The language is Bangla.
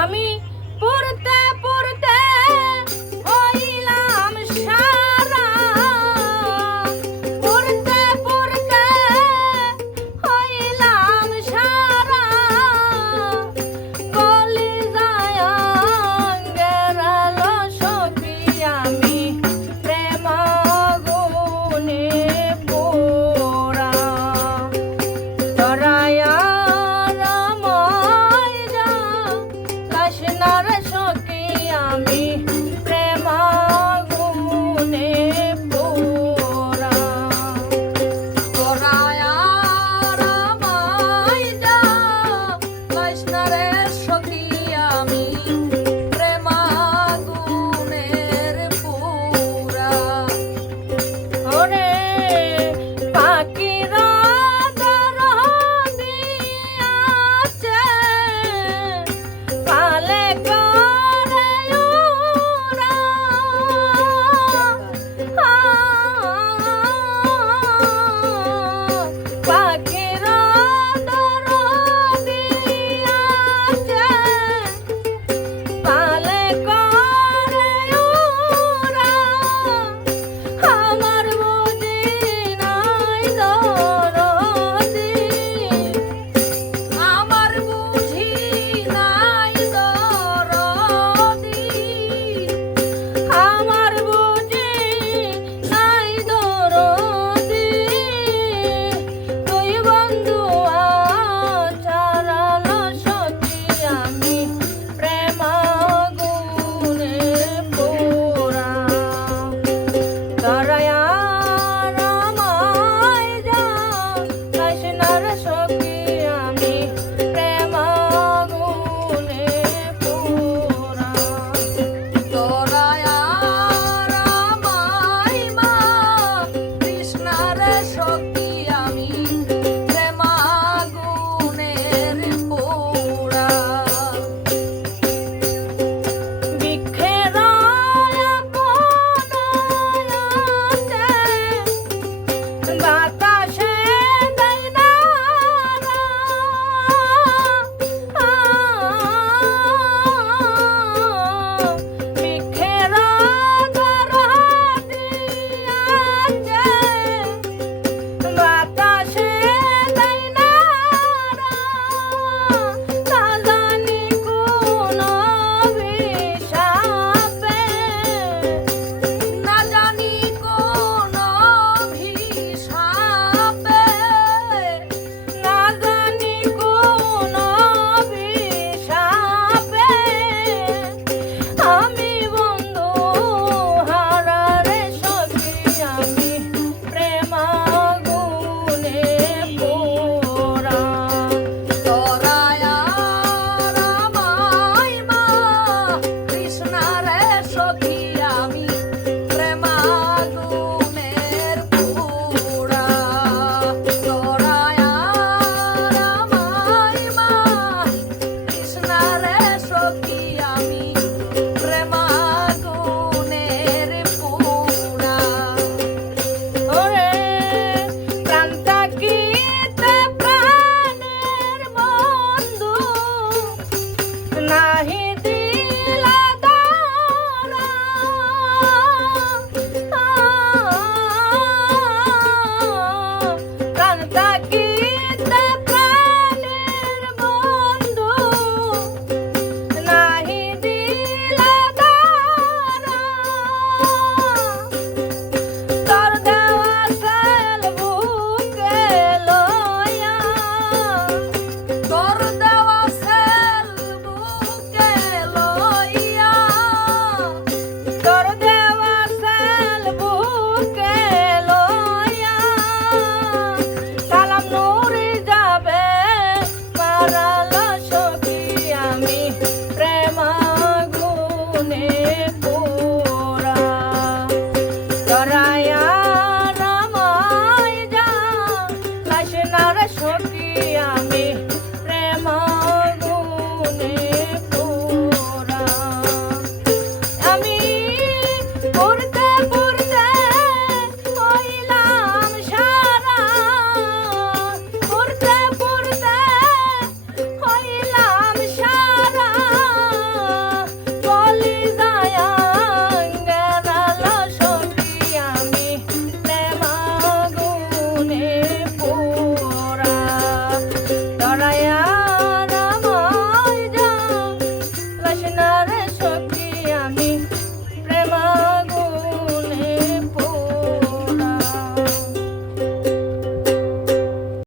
আমি পড়তে আমি नाही